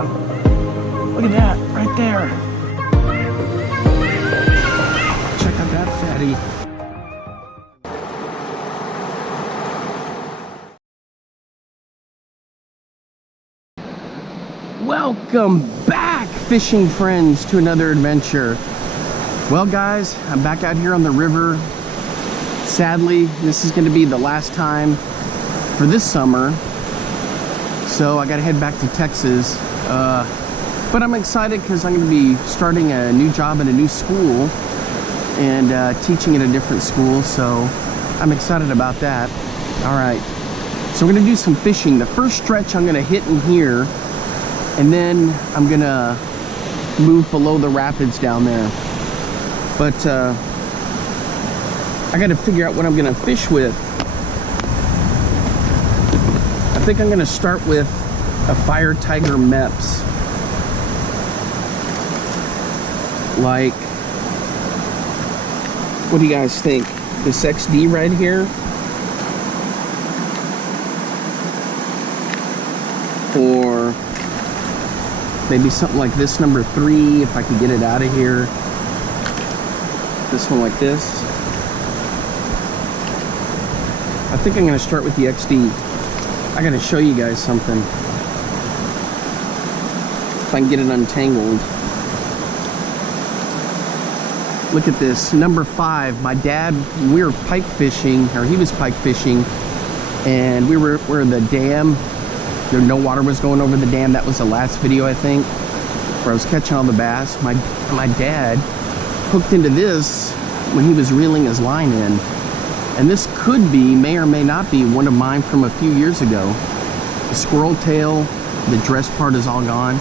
Yeah. Look at that, right there. Check out that fatty. Welcome back, fishing friends, to another adventure. Well, guys, I'm back out here on the river. Sadly, this is going to be the last time for this summer, so I got to head back to Texas. But I'm excited because I'm going to be starting a new job at a new school and teaching at a different school, so I'm excited about that. All right, so we're going to do some fishing. The first stretch I'm going to hit in here, and then I'm going to move below the rapids down there. But I got to figure out what I'm going to fish with. I think I'm going to start with a Fire Tiger Meps. Like, what do you guys think? This XD right here? Or maybe something like this, number 3, if I could get it out of here. This one like this. I think I'm going to start with the XD. I got to show you guys something. If I can get it untangled. Look at this, number 5. My dad, we were pike fishing, or he was pike fishing, and we were where the dam, there no water was going over the dam. That was the last video, I think, where I was catching all the bass. My dad hooked into this when he was reeling his line in. And this could be, may or may not be, one of mine from a few years ago. The squirrel tail, the dress part is all gone.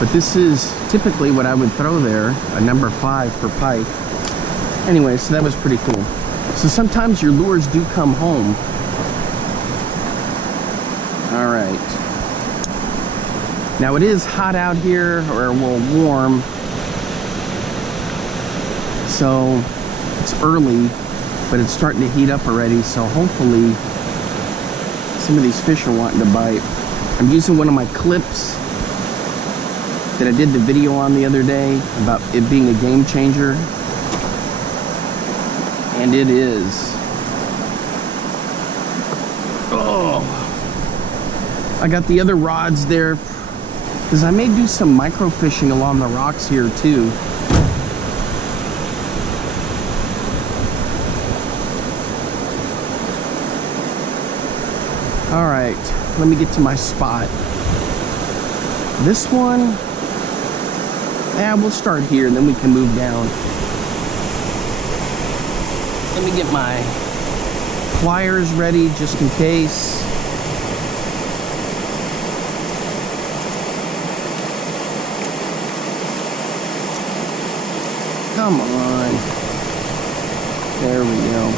But this is typically what I would throw there, a number 5 for pike. Anyway, so that was pretty cool. So sometimes your lures do come home. All right. Now it is hot out here, or well, warm. So it's early, but it's starting to heat up already. So hopefully some of these fish are wanting to bite. I'm using one of my clips that I did the video on the other day about it being a game changer, and it is. Oh, I got the other rods there because I may do some micro fishing along the rocks here too. All right, let me get to my spot. This one, yeah, we'll start here and then we can move down. Let me get my pliers ready just in case. Come on. There we go.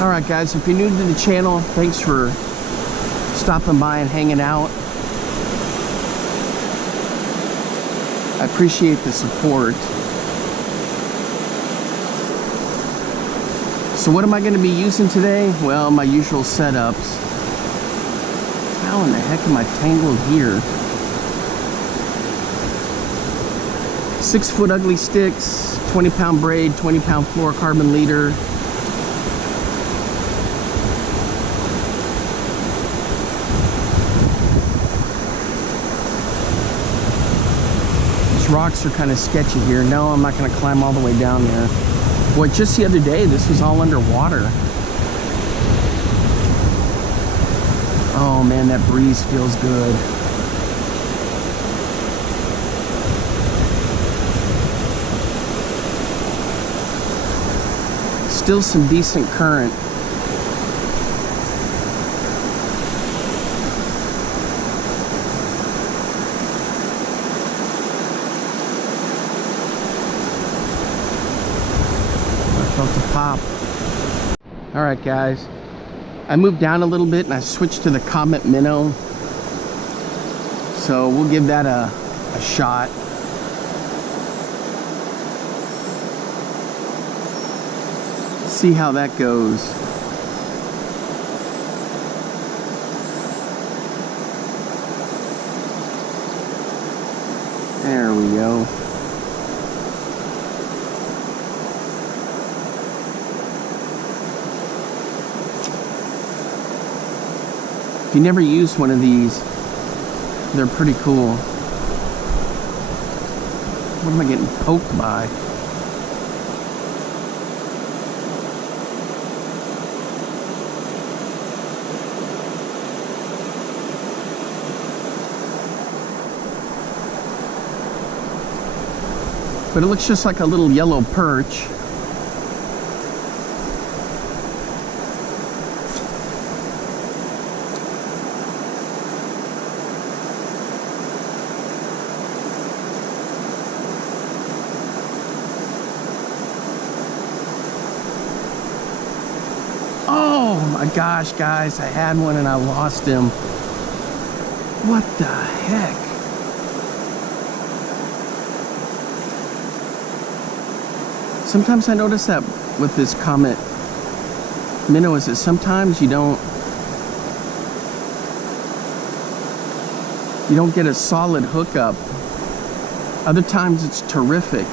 Alright guys, if you're new to the channel, thanks for stopping by and hanging out. I appreciate the support. So what am I going to be using today? Well, my usual setups. How in the heck am I tangled here? 6-foot ugly sticks, 20-pound braid, 20-pound fluorocarbon leader. Rocks are kind of sketchy here. No, I'm not going to climb all the way down there. Boy, just the other day, this was all underwater. Oh man, that breeze feels good. Still some decent current. To pop. All right guys, I moved down a little bit and I switched to the Comet Minnow, so we'll give that a shot. See how that goes. There we go. If you never used one of these, they're pretty cool. What am I getting poked by? But it looks just like a little yellow perch. Oh my gosh, guys, I had one and I lost him. What the heck? Sometimes I notice that with this comet minnow is that sometimes you don't get a solid hookup. Other times it's terrific.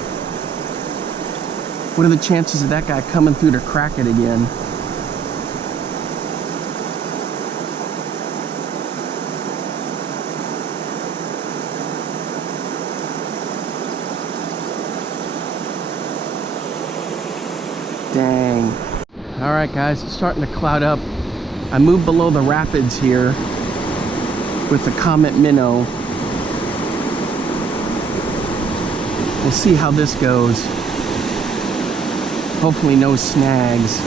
What are the chances of that guy coming through to crack it again? Dang. All right, guys, it's starting to cloud up. I moved below the rapids here with the comet minnow. We'll see how this goes. Hopefully no snags.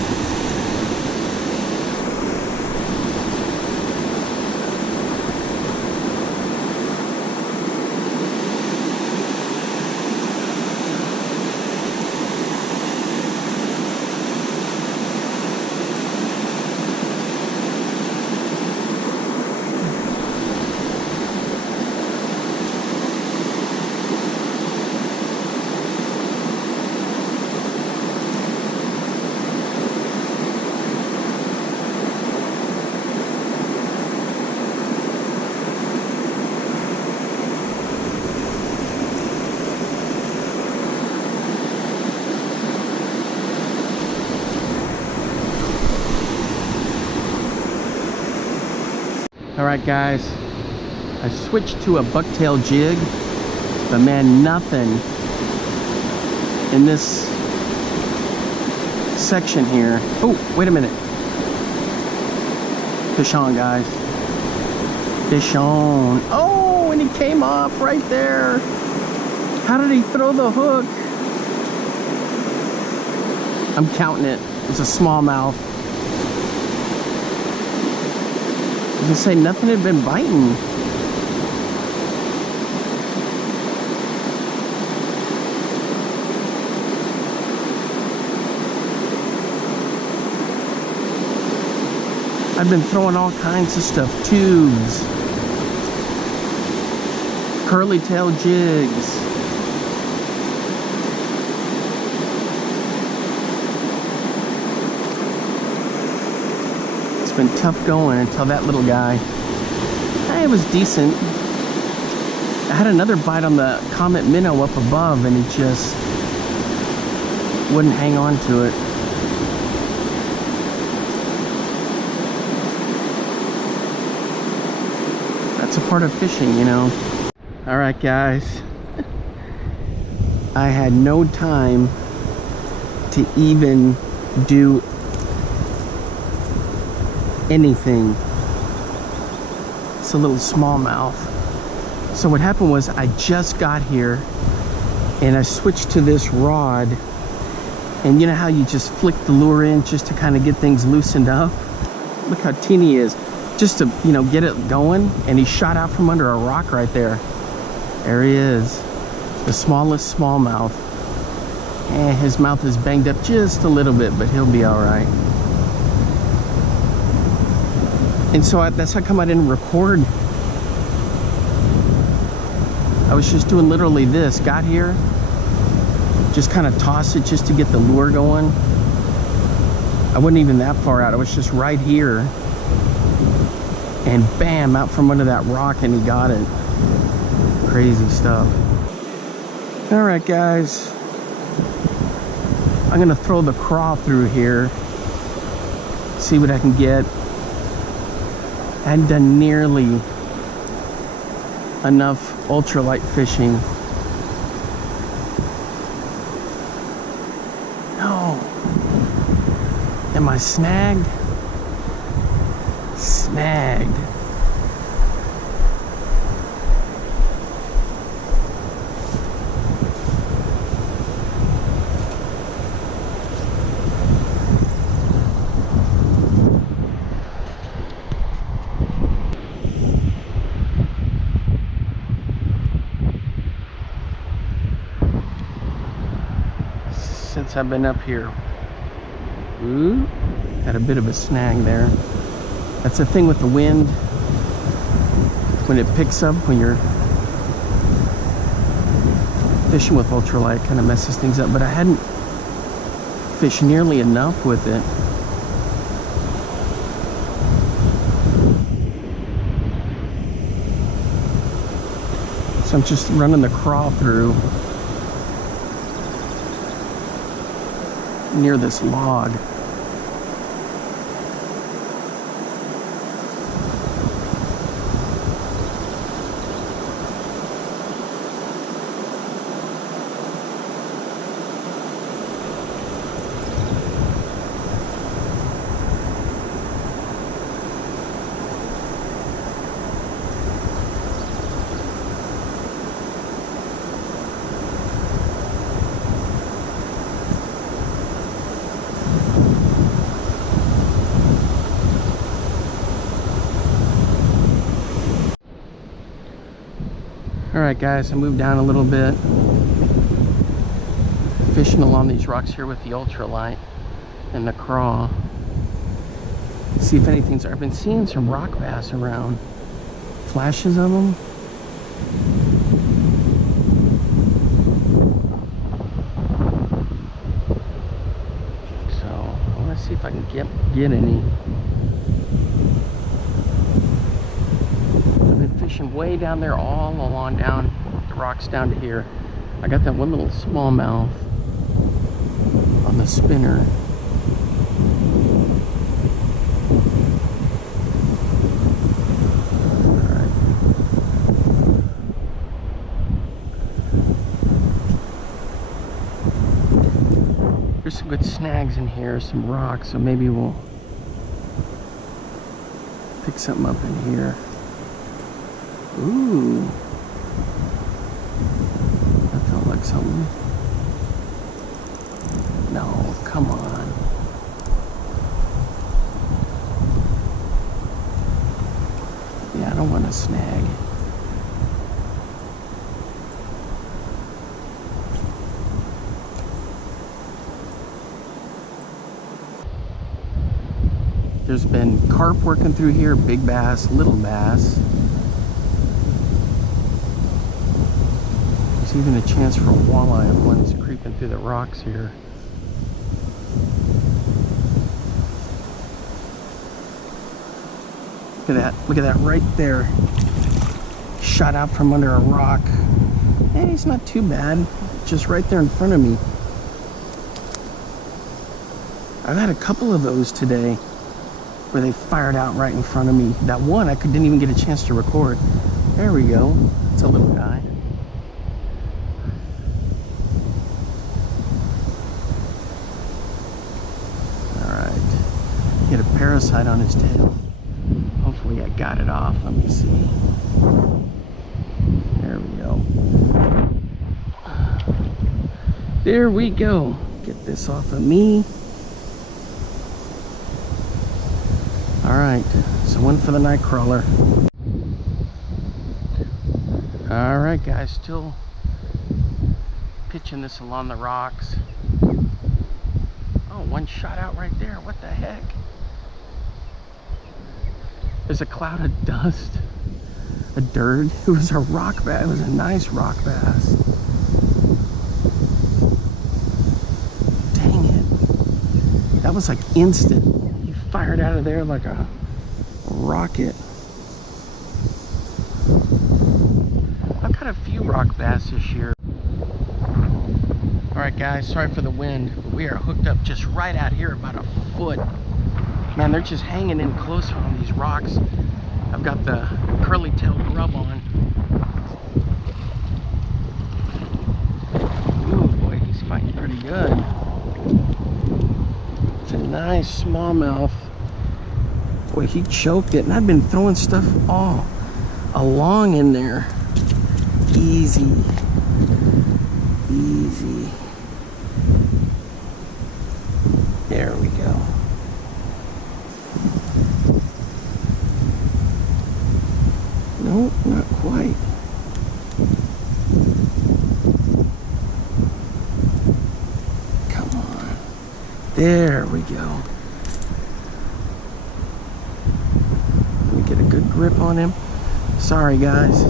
Alright guys, I switched to a bucktail jig, but man, nothing in this section here. Oh, wait a minute. Fish on, guys. Fish on. Oh, and he came off right there. How did he throw the hook? I'm counting it. It's a smallmouth. I can say nothing had been biting. I've been throwing all kinds of stuff. Tubes. Curly tail jigs. Been tough going until that little guy. It was decent. I had another bite on the comet minnow up above and he just wouldn't hang on to it. That's a part of fishing, you know. All right, guys. I had no time to even do anything. It's a little smallmouth. So what happened was I just got here and I switched to this rod, and you know how you just flick the lure in just to kind of get things loosened up? Look how teeny he is, just to, you know, get it going, and he shot out from under a rock right there. There he is, the smallest smallmouth. His mouth is banged up just a little bit, but he'll be all right. And so that's how come I didn't record. I was just doing literally this. Got here, just kind of toss it just to get the lure going. I wasn't even that far out. I was just right here. And bam, out from under that rock, and he got it. Crazy stuff. All right, guys. I'm gonna throw the craw through here. See what I can get. I hadn't done nearly enough ultralight fishing. No. Am I snagged? Snagged. Since I've been up here. Ooh, had a bit of a snag there. That's the thing with the wind. When it picks up, when you're fishing with ultralight, kind of messes things up. But I hadn't fished nearly enough with it. So I'm just running the craw through near this log. Alright guys, I moved down a little bit, fishing along these rocks here with the ultralight and the craw. See if anything's, I've been seeing some rock bass around, flashes of them. So I want to see if I can get any. Fishing way down there, all along down the rocks down to here. I got that one little smallmouth on the spinner. Alright. There's some good snags in here, some rocks, so maybe we'll pick something up in here. Ooh, that felt like something. No, come on. Yeah, I don't want to snag. There's been carp working through here, big bass, little bass. Even a chance for a walleye if one's creeping through the rocks here. Look at that. Look at that right there. Shot out from under a rock. Hey, it's not too bad. Just right there in front of me. I've had a couple of those today where they fired out right in front of me. That one I didn't even get a chance to record. There we go. It's a little guy. Get a parasite on his tail. Hopefully I got it off. Let me see. There we go. There we go. Get this off of me. Alright, so one for the night crawler. Alright guys, still pitching this along the rocks. Oh, one shot out right there. What the heck? There's a cloud of dust, a dirt. It was a rock bass. It was a nice rock bass. Dang it. That That was like instant. He fired out of there like a rocket. I've caught a few rock bass this year. Alright guys, sorry for the wind. We are hooked up just right out here, about a foot. Man, they're just hanging in closer on these rocks. I've got the curly-tailed grub on. Ooh, boy, he's fighting pretty good. It's a nice smallmouth. Boy, he choked it, and I've been throwing stuff all along in there. Easy. Easy. There we go. Nope, not quite. Come on. There we go. Let me get a good grip on him. Sorry guys.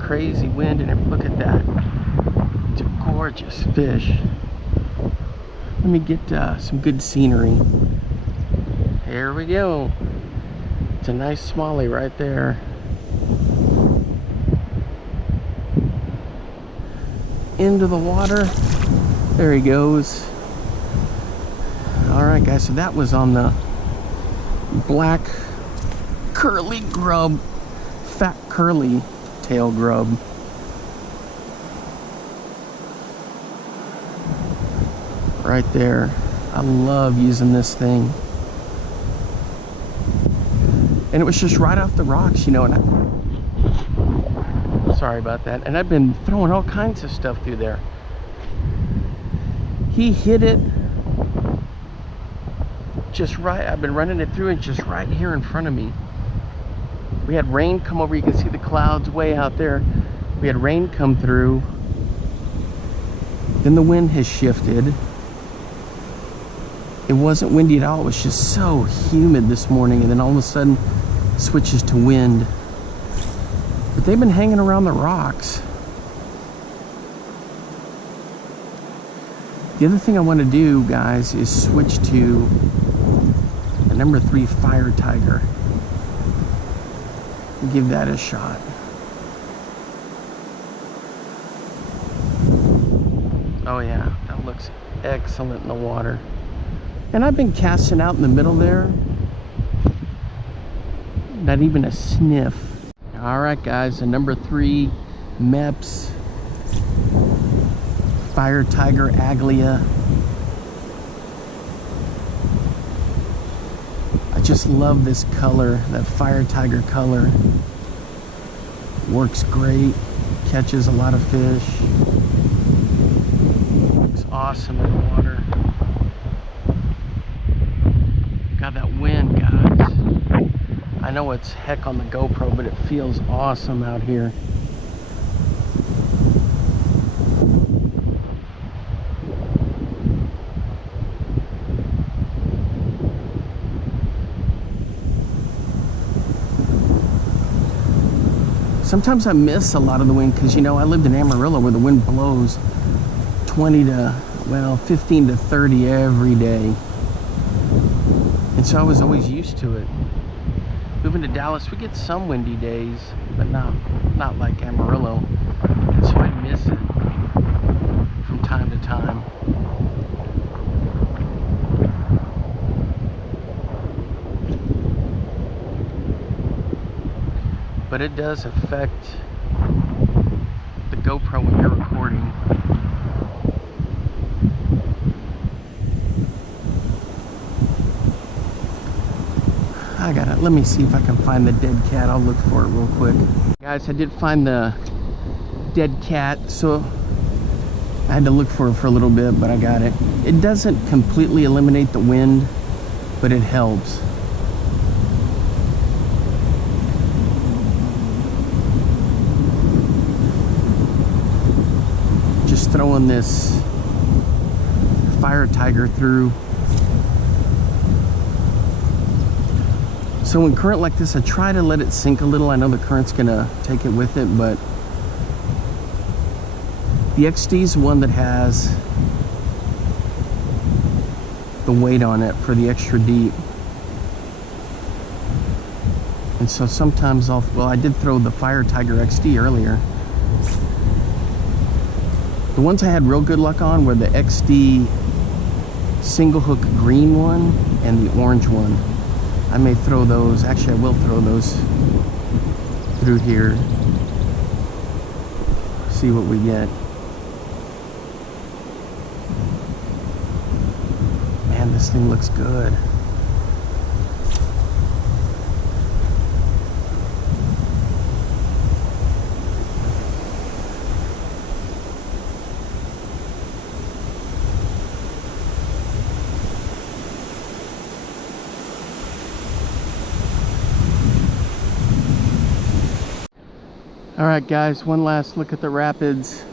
Crazy wind, and look at that. It's a gorgeous fish. Let me get some good scenery. Here we go. It's a nice smallie right there. Into the water. There he goes. Alright guys, so that was on the black curly grub. Fat curly tail grub. Right there. I love using this thing. And it was just right off the rocks, you know, and sorry about that. And I've been throwing all kinds of stuff through there. He hit it just right. I've been running it through and just right here in front of me. We had rain come over. You can see the clouds way out there. We had rain come through. Then the wind has shifted. It wasn't windy at all. It was just so humid this morning, and then all of a sudden switches to wind. But they've been hanging around the rocks. The other thing I want to do, guys, is switch to the number 3 fire tiger. Give that a shot. Oh yeah, that looks excellent in the water. And I've been casting out in the middle there. Not even a sniff. Alright guys, the number 3 Meps Fire Tiger Aglia. I just love this color, that Fire Tiger color. Works great, catches a lot of fish. Looks awesome in the water. God, that wind, guys. I know it's heck on the GoPro, but it feels awesome out here. Sometimes I miss a lot of the wind because, you know, I lived in Amarillo where the wind blows 20 to, well, 15 to 30 every day. And so I was always used to it. Moving to Dallas, we get some windy days, but not like Amarillo. And so I miss it from time to time. But it does affect the GoPro when you're recording. I got it. Let me see if I can find the dead cat. I'll look for it real quick. Guys, I did find the dead cat, so I had to look for it for a little bit, but I got it. It doesn't completely eliminate the wind, but it helps. Just throwing this fire tiger through. So in current like this, I try to let it sink a little. I know the current's gonna take it with it, but the XD is one that has the weight on it for the extra deep. And so sometimes well, I did throw the Fire Tiger XD earlier. The ones I had real good luck on were the XD single hook green one and the orange one. I may throw those, actually I will throw those through here. See what we get. Man, this thing looks good. Alright guys, one last look at the rapids.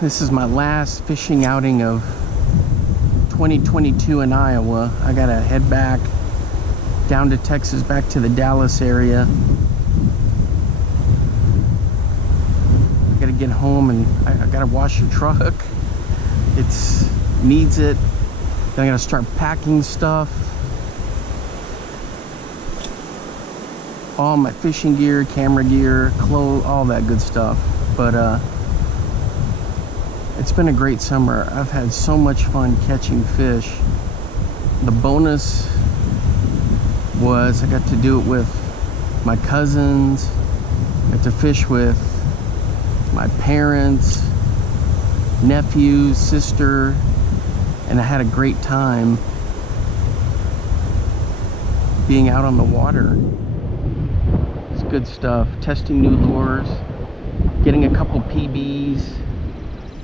This is my last fishing outing of 2022 in Iowa. I gotta head back down to Texas, back to the Dallas area. I gotta get home and I gotta wash the truck. It needs it. Then I gotta start packing stuff. All my fishing gear, camera gear, clothes, all that good stuff. But it's been a great summer. I've had so much fun catching fish. The bonus was I got to do it with my cousins, got to fish with my parents, nephews, sister, and I had a great time being out on the water. Good stuff. Testing new lures, getting a couple PBs,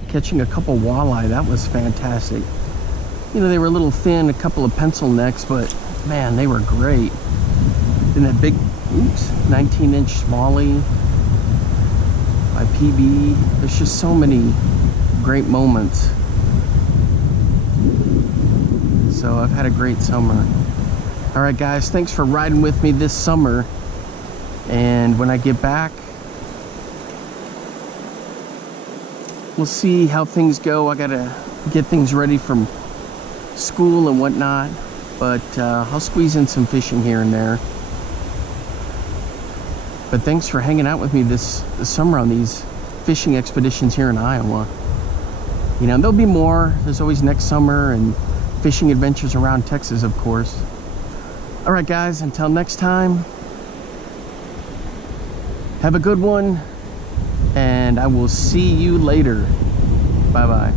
catching a couple walleye. That was fantastic. You know, they were a little thin, a couple of pencil necks, but man, they were great. Then that big, 19-inch smallie, my PB. There's just so many great moments. So I've had a great summer. All right, guys, thanks for riding with me this summer. And when I get back, we'll see how things go. I gotta get things ready from school and whatnot, but I'll squeeze in some fishing here and there. But thanks for hanging out with me this summer on these fishing expeditions here in Iowa. You know, there'll be more. There's always next summer and fishing adventures around Texas, of course. All right, guys, until next time, have a good one, and I will see you later. Bye-bye.